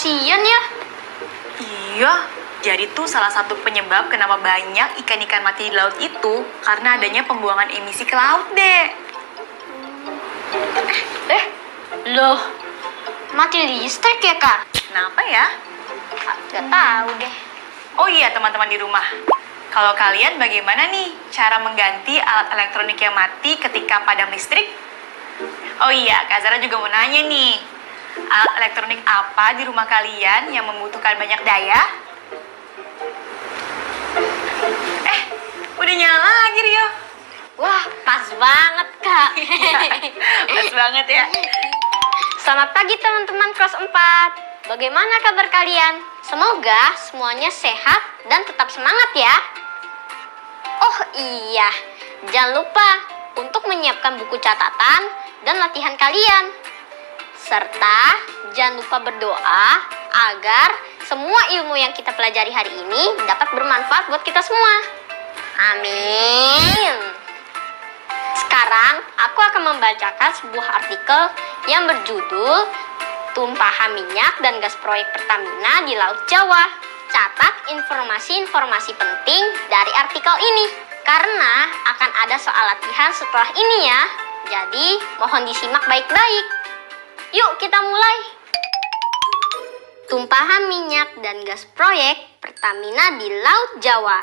Kasian ya. Iya, jadi tuh salah satu penyebab kenapa banyak ikan-ikan mati di laut itu karena adanya pembuangan emisi ke laut, Dek. Loh, mati listrik ya, Kak? Kenapa ya? Gak tahu deh. Oh iya, teman-teman di rumah. Kalau kalian bagaimana nih cara mengganti alat elektronik yang mati ketika padam listrik? Oh iya, Kak Zara juga mau nanya nih. Alat elektronik apa di rumah kalian yang membutuhkan banyak daya? Udah nyala lagi, Rio. Wah, pas banget, Kak. Pas banget ya. Selamat pagi teman-teman kelas 4. Bagaimana kabar kalian? Semoga semuanya sehat dan tetap semangat ya. Oh iya, jangan lupa untuk menyiapkan buku catatan dan latihan kalian. Serta jangan lupa berdoa agar semua ilmu yang kita pelajari hari ini dapat bermanfaat buat kita semua. Amin. Sekarang aku akan membacakan sebuah artikel yang berjudul Tumpahan Minyak dan Gas Proyek Pertamina di Laut Jawa. Catat informasi-informasi penting dari artikel ini karena akan ada soal latihan setelah ini ya. Jadi mohon disimak baik-baik. Yuk kita mulai. Tumpahan minyak dan gas proyek Pertamina di Laut Jawa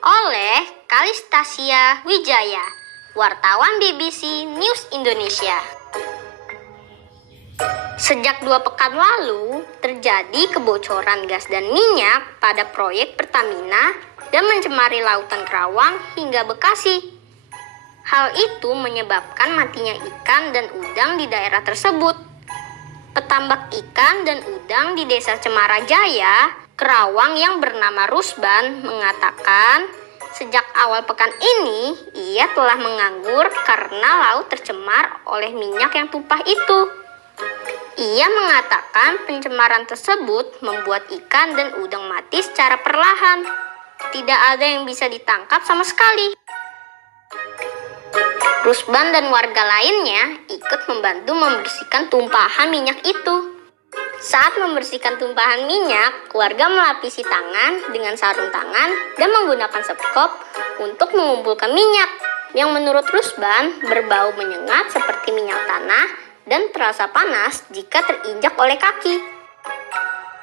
oleh Kalistasia Wijaya, wartawan BBC News Indonesia. Sejak 2 pekan lalu, terjadi kebocoran gas dan minyak pada proyek Pertamina dan mencemari lautan Kerawang hingga Bekasi. Hal itu menyebabkan matinya ikan dan udang di daerah tersebut. Petambak ikan dan udang di Desa Cemara Jaya, Kerawang yang bernama Rusban mengatakan sejak awal pekan ini ia telah menganggur karena laut tercemar oleh minyak yang tumpah itu. Ia mengatakan pencemaran tersebut membuat ikan dan udang mati secara perlahan. Tidak ada yang bisa ditangkap sama sekali. Rusban dan warga lainnya ikut membantu membersihkan tumpahan minyak itu. Saat membersihkan tumpahan minyak, warga melapisi tangan dengan sarung tangan dan menggunakan sekop untuk mengumpulkan minyak yang menurut Rusban berbau menyengat seperti minyak tanah dan terasa panas jika terinjak oleh kaki.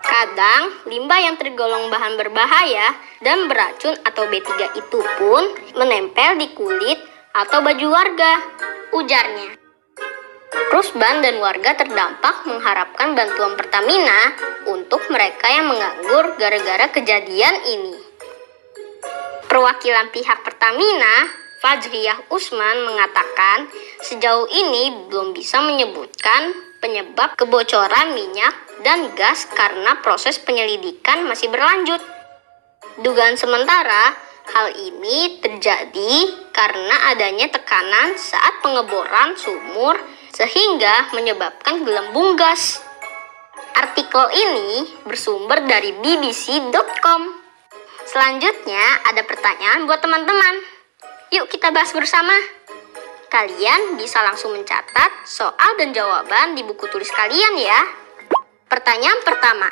Kadang, limbah yang tergolong bahan berbahaya dan beracun atau B3 itu pun menempel di kulit atau baju warga, ujarnya. Rusban dan warga terdampak mengharapkan bantuan Pertamina untuk mereka yang menganggur gara-gara kejadian ini. Perwakilan pihak Pertamina, Fajriyah Usman mengatakan sejauh ini belum bisa menyebutkan penyebab kebocoran minyak dan gas karena proses penyelidikan masih berlanjut. Dugaan sementara, hal ini terjadi karena adanya tekanan saat pengeboran sumur sehingga menyebabkan gelembung gas. Artikel ini bersumber dari bbc.com. Selanjutnya ada pertanyaan buat teman-teman. Yuk kita bahas bersama. Kalian bisa langsung mencatat soal dan jawaban di buku tulis kalian ya. Pertanyaan pertama.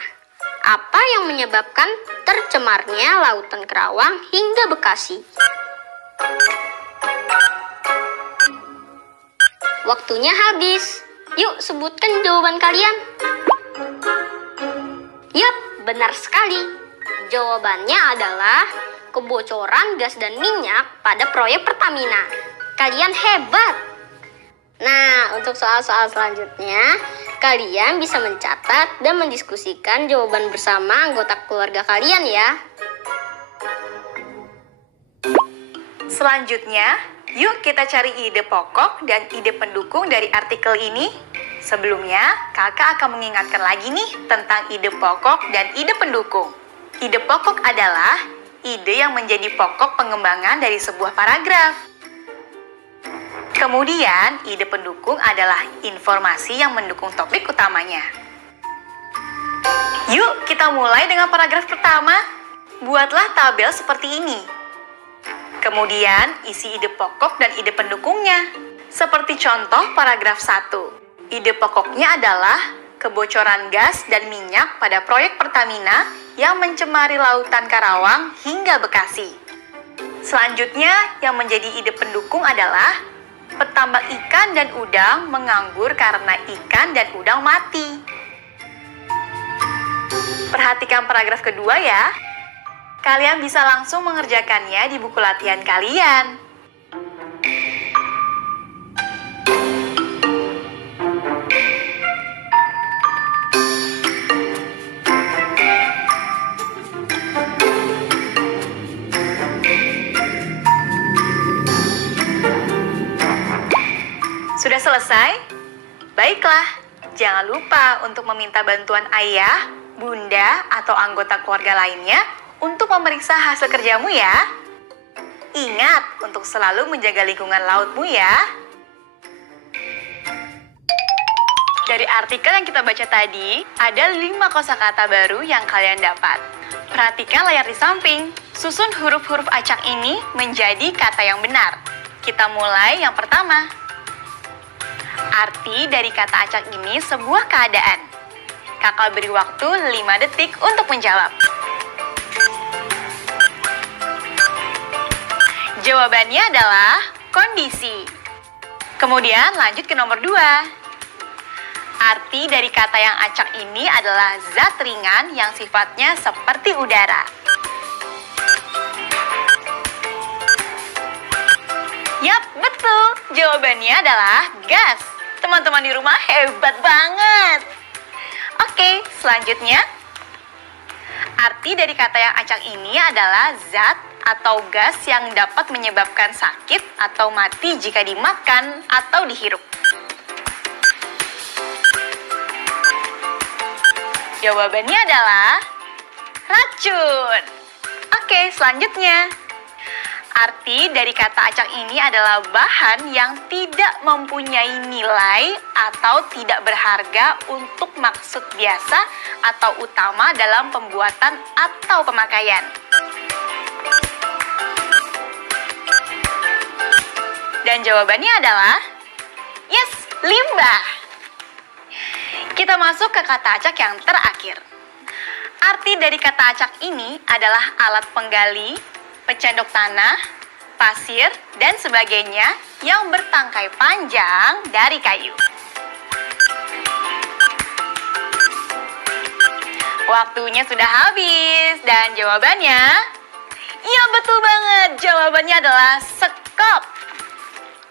Apa yang menyebabkan tercemarnya lautan Kerawang hingga Bekasi? Waktunya habis. Yuk sebutkan jawaban kalian. Yap, benar sekali. Jawabannya adalah kebocoran gas dan minyak pada proyek Pertamina. Kalian hebat. Nah, untuk soal-soal selanjutnya, kalian bisa mencatat dan mendiskusikan jawaban bersama anggota keluarga kalian ya. Selanjutnya, yuk kita cari ide pokok dan ide pendukung dari artikel ini. Sebelumnya, kakak akan mengingatkan lagi nih tentang ide pokok dan ide pendukung. Ide pokok adalah ide yang menjadi pokok pengembangan dari sebuah paragraf. Kemudian, ide pendukung adalah informasi yang mendukung topik utamanya. Yuk, kita mulai dengan paragraf pertama. Buatlah tabel seperti ini. Kemudian, isi ide pokok dan ide pendukungnya. Seperti contoh paragraf 1. Ide pokoknya adalah kebocoran gas dan minyak pada proyek Pertamina yang mencemari lautan Karawang hingga Bekasi. Selanjutnya, yang menjadi ide pendukung adalah petambak ikan dan udang menganggur karena ikan dan udang mati. Perhatikan paragraf kedua ya. Kalian bisa langsung mengerjakannya di buku latihan kalian. Sudah selesai? Baiklah, jangan lupa untuk meminta bantuan ayah, bunda, atau anggota keluarga lainnya untuk memeriksa hasil kerjamu ya. Ingat untuk selalu menjaga lingkungan lautmu ya. Dari artikel yang kita baca tadi, ada 5 kosakata baru yang kalian dapat. Perhatikan layar di samping. Susun huruf-huruf acak ini menjadi kata yang benar. Kita mulai yang pertama. Arti dari kata acak ini sebuah keadaan. Kakak beri waktu 5 detik untuk menjawab. Jawabannya adalah kondisi. Kemudian lanjut ke nomor 2. Arti dari kata yang acak ini adalah zat ringan yang sifatnya seperti udara. Yap, betul. Jawabannya adalah gas. Teman-teman di rumah hebat banget. Oke, selanjutnya. Arti dari kata yang acak ini adalah zat atau gas yang dapat menyebabkan sakit atau mati jika dimakan atau dihirup. Jawabannya adalah racun. Oke, selanjutnya. Arti dari kata acak ini adalah bahan yang tidak mempunyai nilai atau tidak berharga untuk maksud biasa atau utama dalam pembuatan atau pemakaian. Dan jawabannya adalah yes, limbah. Kita masuk ke kata acak yang terakhir. Arti dari kata acak ini adalah alat penggali, pecendok tanah, pasir, dan sebagainya yang bertangkai panjang dari kayu. Waktunya sudah habis dan jawabannya, iya betul banget, jawabannya adalah sekop.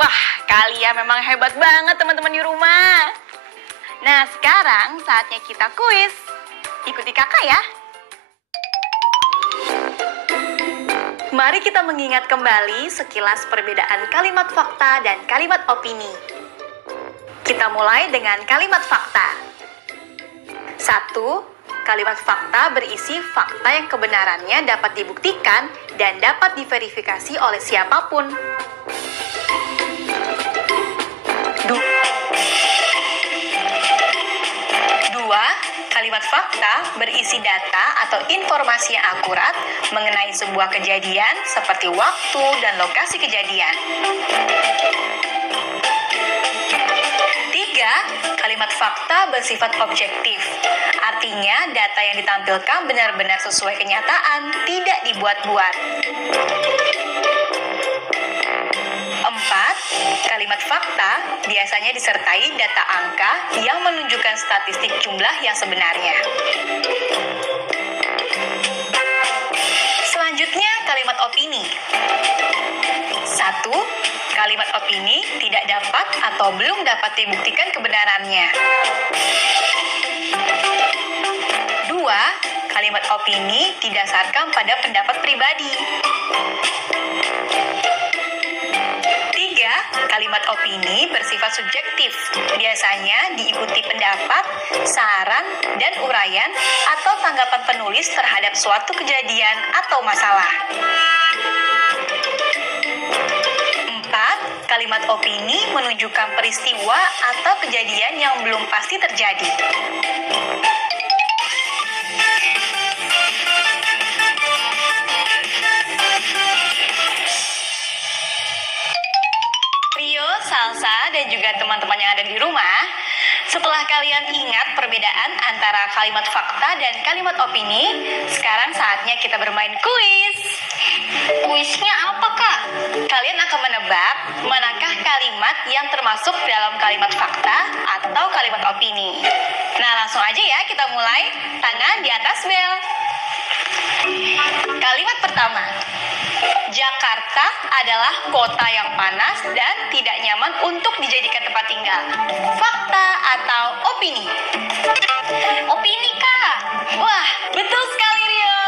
Wah, kalian memang hebat banget teman-teman di rumah. Nah, sekarang saatnya kita kuis. Ikuti kakak ya. Mari kita mengingat kembali sekilas perbedaan kalimat fakta dan kalimat opini. Kita mulai dengan kalimat fakta. 1. Kalimat fakta berisi fakta yang kebenarannya dapat dibuktikan dan dapat diverifikasi oleh siapapun. 2. Kalimat fakta berisi data atau informasi yang akurat mengenai sebuah kejadian seperti waktu dan lokasi kejadian. 3. Kalimat fakta bersifat objektif. Artinya, data yang ditampilkan benar-benar sesuai kenyataan, tidak dibuat-buat. 4. Kalimat fakta biasanya disertai data angka yang menunjukkan statistik jumlah yang sebenarnya. Selanjutnya, kalimat opini. 1. Kalimat opini tidak dapat atau belum dapat dibuktikan kebenarannya. 2. Kalimat opini didasarkan pada pendapat pribadi. 3. Kalimat opini bersifat subjektif, biasanya diikuti pendapat, saran, dan uraian atau tanggapan penulis terhadap suatu kejadian atau masalah. 4. Kalimat opini menunjukkan peristiwa atau kejadian yang belum pasti terjadi. Salsa dan juga teman-teman yang ada di rumah, Setelah kalian ingat perbedaan antara kalimat fakta dan kalimat opini, sekarang saatnya kita bermain kuis. Kuisnya apa, Kak? Kalian akan menebak manakah kalimat yang termasuk dalam kalimat fakta atau kalimat opini. Nah, langsung aja ya kita mulai. Tangan di atas bel. Kalimat pertama. Jakarta adalah kota yang panas dan tidak nyaman untuk dijadikan tempat tinggal. Fakta atau opini? Opini, Kak. Wah, betul sekali Rio.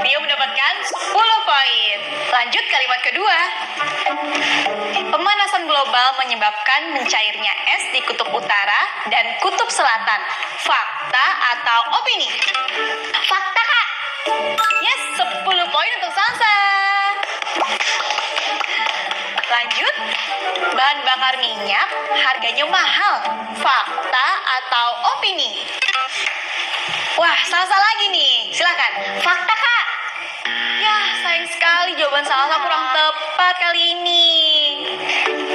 Rio mendapatkan 10 poin. Lanjut kalimat kedua. Pemanasan global menyebabkan mencairnya es di kutub utara dan kutub selatan. Fakta atau opini? Fakta, Kak. Yes, 10 poin untuk Salsa. Lanjut, bahan bakar minyak harganya mahal. Fakta atau opini? Wah, Salsa lagi nih. Silakan. Fakta, Kak. Ya, sayang sekali jawaban Salsa kurang tepat kali ini.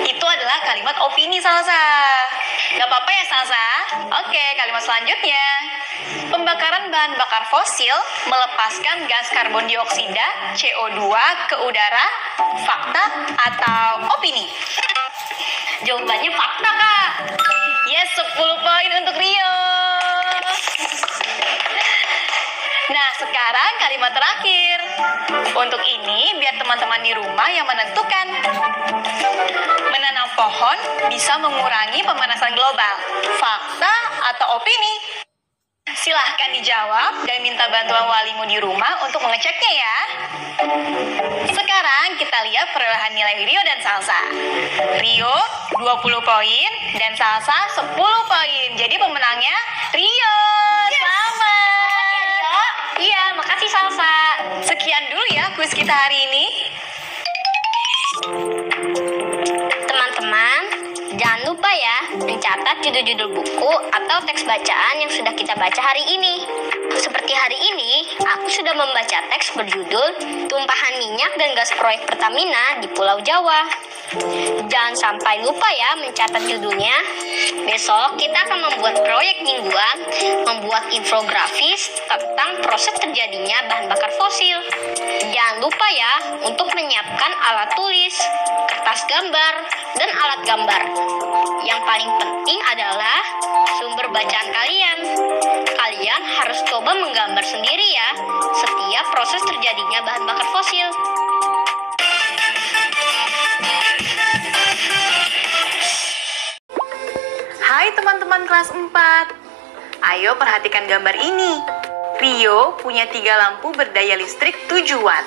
Itu adalah kalimat opini Salsa. Gak apa-apa ya Salsa? Oke, kalimat selanjutnya. Pembakaran bahan bakar fosil melepaskan gas karbon dioksida CO2 ke udara. Fakta atau opini? Jawabannya fakta, Kak. Yes, 10 poin untuk Rio. Nah, sekarang kalimat terakhir. Untuk ini, biar teman-teman di rumah yang menentukan. Menanam pohon bisa mengurangi pemanasan global. Fakta atau opini? Silahkan dijawab dan minta bantuan walimu di rumah untuk mengeceknya ya. Sekarang kita lihat perolehan nilai Rio dan Salsa. Rio 20 poin dan Salsa 10 poin. Jadi pemenangnya Rio. Selamat. Iya, makasih Salsa. Sekian dulu ya kuis kita hari ini. Teman-teman, jangan lupa ya mencatat judul-judul buku atau teks bacaan yang sudah kita baca hari ini. Seperti hari ini, aku sudah membaca teks berjudul Tumpahan Minyak dan Gas Proyek Pertamina di Pulau Jawa. Jangan sampai lupa ya mencatat judulnya. Besok kita akan membuat proyek mingguan, membuat infografis tentang proses terjadinya bahan bakar fosil. Jangan lupa ya untuk menyiapkan alat tulis, kertas gambar, dan alat gambar. Yang paling penting adalah sumber bacaan kalian. Kalian harus coba menggambar sendiri ya setiap proses terjadinya bahan bakar fosil. Hai teman-teman kelas 4. Ayo perhatikan gambar ini. Rio punya 3 lampu berdaya listrik 7 watt.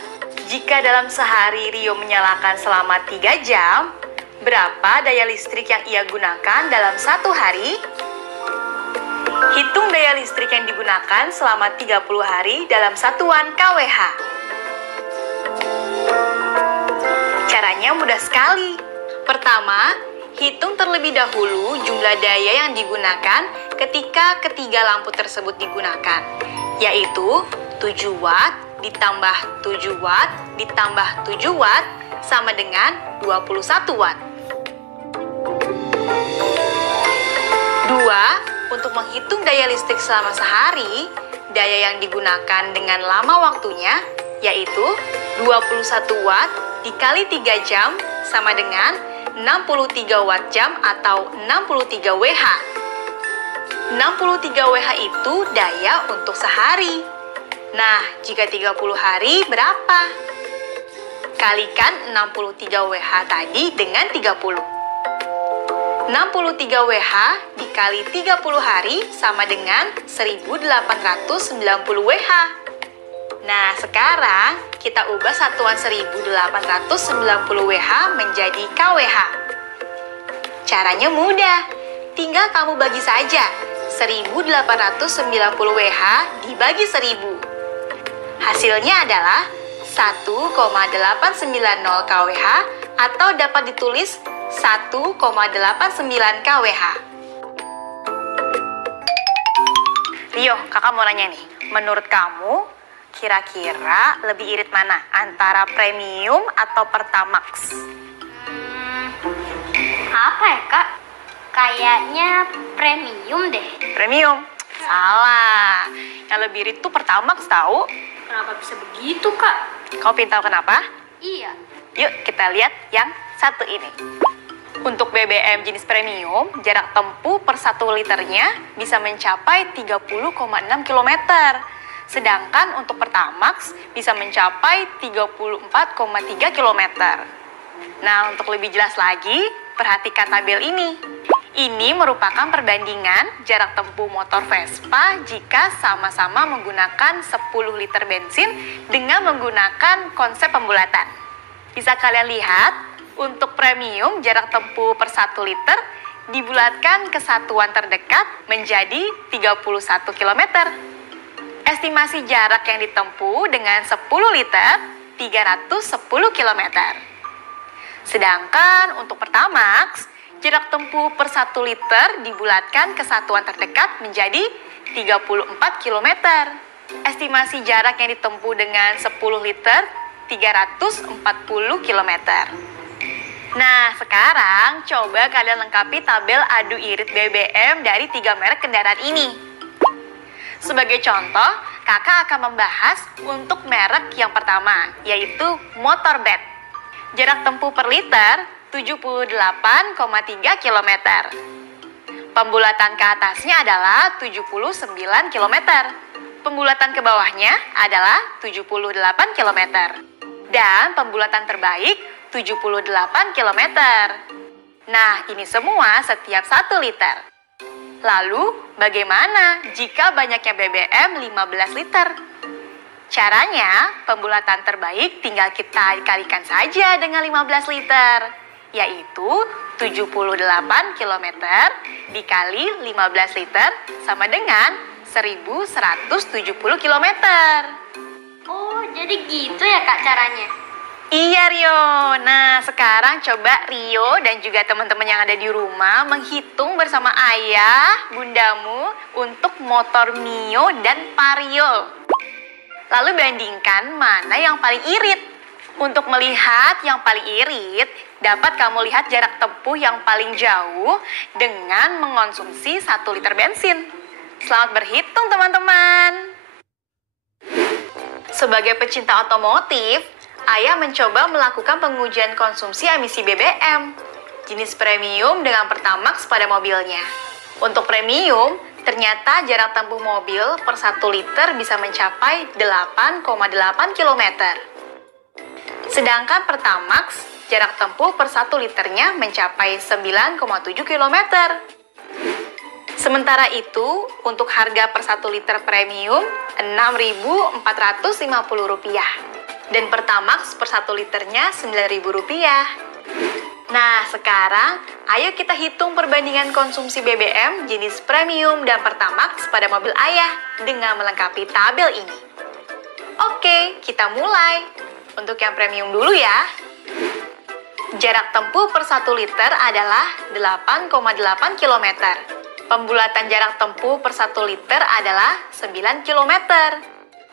Jika dalam sehari Rio menyalakan selama 3 jam, berapa daya listrik yang ia gunakan dalam satu hari? Hitung daya listrik yang digunakan selama 30 hari dalam satuan kWh. Caranya mudah sekali. Pertama, hitung terlebih dahulu jumlah daya yang digunakan ketika ketiga lampu tersebut digunakan, yaitu 7 watt ditambah 7 watt ditambah 7 watt sama dengan 21 watt. 2. Untuk menghitung daya listrik selama sehari, daya yang digunakan dengan lama waktunya, yaitu 21 watt dikali 3 jam sama dengan 63 watt jam atau 63 Wh. 63 Wh itu daya untuk sehari. Nah, jika 30 hari berapa? Kalikan 63 Wh tadi dengan 30. 63 Wh dikali 30 hari sama dengan 1890 Wh. Nah, sekarang kita ubah satuan 1890 Wh menjadi kWh. Caranya mudah. Tinggal kamu bagi saja 1890 Wh dibagi 1000. Hasilnya adalah 1,890 kWh atau dapat ditulis 1,89 kWh. Rio, kakak mau nanya nih. Menurut kamu, kira-kira lebih irit mana? Antara premium atau Pertamax? Apa ya, Kak? Kayaknya premium deh. Premium? Salah. Yang lebih irit tuh Pertamax tahu. Kenapa bisa begitu, Kak? Kau pengen tahu kenapa? Iya. Yuk kita lihat yang satu ini. Untuk BBM jenis premium, jarak tempuh per 1 liternya bisa mencapai 30,6 km. Sedangkan untuk Pertamax bisa mencapai 34,3 km. Nah, untuk lebih jelas lagi, perhatikan tabel ini. Ini merupakan perbandingan jarak tempuh motor Vespa jika sama-sama menggunakan 10 liter bensin dengan menggunakan konsep pembulatan. Bisa kalian lihat, untuk premium jarak tempuh per 1 liter dibulatkan ke satuan terdekat menjadi 31 km. Estimasi jarak yang ditempuh dengan 10 liter 310 km. Sedangkan untuk Pertamax, jarak tempuh per 1 liter dibulatkan ke satuan terdekat menjadi 34 km. Estimasi jarak yang ditempuh dengan 10 liter 340 km. Nah, sekarang coba kalian lengkapi tabel adu irit BBM dari 3 merek kendaraan ini. Sebagai contoh, kakak akan membahas untuk merek yang pertama, yaitu Motorbet. Jarak tempuh per liter 78,3 km. Pembulatan ke atasnya adalah 79 km. Pembulatan ke bawahnya adalah 78 km. Dan pembulatan terbaik 78 km. Nah, ini semua setiap 1 liter. Lalu, bagaimana jika banyaknya BBM 15 liter? Caranya, pembulatan terbaik tinggal kita kalikan saja dengan 15 liter, yaitu 78 km dikali 15 liter sama dengan 1170 km. Oh, jadi gitu ya, Kak, caranya? Iya, Rio. Nah, sekarang coba Rio dan juga teman-teman yang ada di rumah menghitung bersama ayah, bundamu untuk motor Mio dan Vario. Lalu bandingkan mana yang paling irit. Untuk melihat yang paling irit, dapat kamu lihat jarak tempuh yang paling jauh dengan mengonsumsi 1 liter bensin. Selamat berhitung, teman-teman. Sebagai pecinta otomotif, ayah mencoba melakukan pengujian konsumsi emisi BBM jenis premium dengan Pertamax pada mobilnya. Untuk premium, ternyata jarak tempuh mobil per 1 liter bisa mencapai 8,8 km. Sedangkan Pertamax, jarak tempuh per 1 liternya mencapai 9,7 km. Sementara itu, untuk harga per 1 liter premium, Rp6.450. Dan Pertamax per 1 liternya Rp9.000. Nah, sekarang ayo kita hitung perbandingan konsumsi BBM jenis premium dan Pertamax pada mobil ayah dengan melengkapi tabel ini. Oke, kita mulai. Untuk yang premium dulu ya. Jarak tempuh per 1 liter adalah 8,8 km. Pembulatan jarak tempuh per 1 liter adalah 9 km.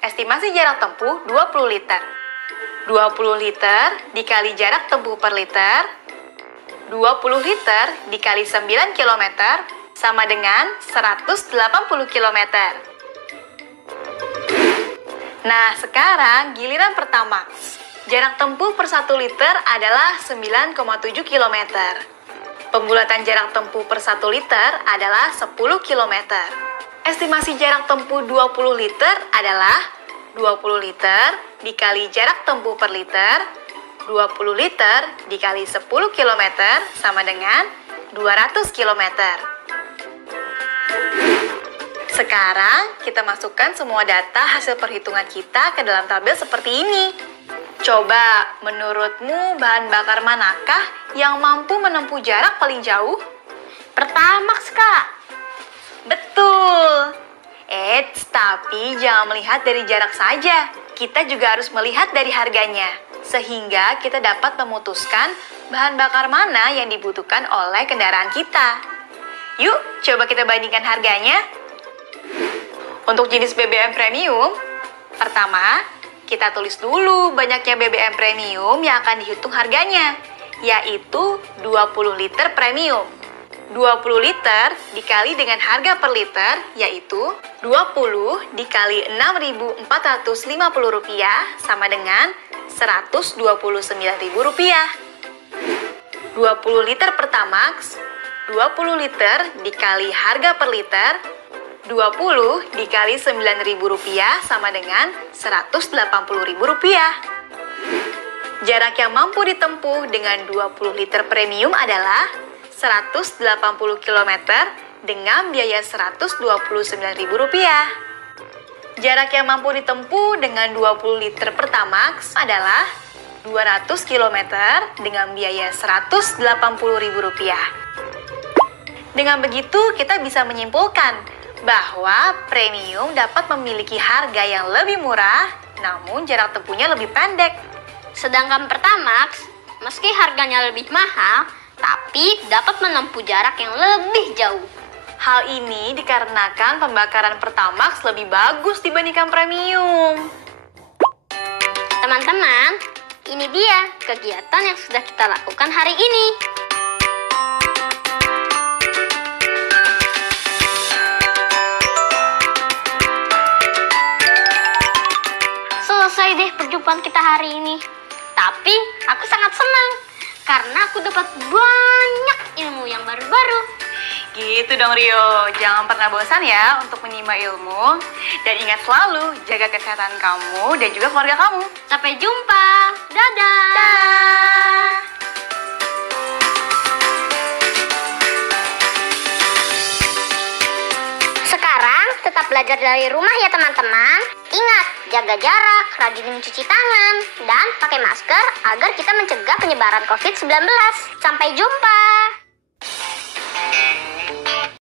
Estimasi jarak tempuh 20 liter. 20 liter dikali jarak tempuh per liter, 20 liter dikali 9 km sama dengan 180 km. Nah, sekarang giliran Pertamax. Jarak tempuh per 1 liter adalah 9,7 km. Pembulatan jarak tempuh per 1 liter adalah 10 km. Estimasi jarak tempuh 20 liter adalah 20 liter dikali jarak tempuh per liter, 20 liter dikali 10 km sama dengan 200 km. Sekarang kita masukkan semua data hasil perhitungan kita ke dalam tabel seperti ini. Coba, menurutmu bahan bakar manakah yang mampu menempuh jarak paling jauh? Pertamax, Kak. Betul. Tapi jangan melihat dari jarak saja. Kita juga harus melihat dari harganya. Sehingga kita dapat memutuskan bahan bakar mana yang dibutuhkan oleh kendaraan kita. Yuk, coba kita bandingkan harganya. Untuk jenis BBM premium, pertama, kita tulis dulu banyaknya BBM premium yang akan dihitung harganya, yaitu 20 liter premium. 20 liter dikali dengan harga per liter yaitu 20 dikali Rp6.450 sama dengan Rp129.000. 20 liter Pertamax, 20 liter dikali harga per liter, 20 dikali Rp9.000 sama dengan Rp180.000. Jarak yang mampu ditempuh dengan 20 liter premium adalah 180 km dengan biaya Rp129.000. Jarak yang mampu ditempuh dengan 20 liter Pertamax adalah 200 km dengan biaya Rp180.000. Dengan begitu, kita bisa menyimpulkan bahwa premium dapat memiliki harga yang lebih murah, namun jarak tempuhnya lebih pendek. Sedangkan Pertamax, meski harganya lebih mahal, tapi dapat menempuh jarak yang lebih jauh. Hal ini dikarenakan pembakaran Pertamax lebih bagus dibandingkan premium. Teman-teman, ini dia kegiatan yang sudah kita lakukan hari ini. Selesai deh perjumpaan kita hari ini. Tapi aku sangat senang karena aku dapat banyak ilmu yang baru-baru. Gitu dong Rio, jangan pernah bosan ya untuk menimba ilmu. Dan ingat selalu jaga kesehatan kamu dan juga keluarga kamu. Sampai jumpa. Dadah. Dah. Sekarang tetap belajar dari rumah ya teman-teman. Ingat, jaga jarak, rajin mencuci tangan, dan pakai masker agar kita mencegah penyebaran COVID-19. Sampai jumpa.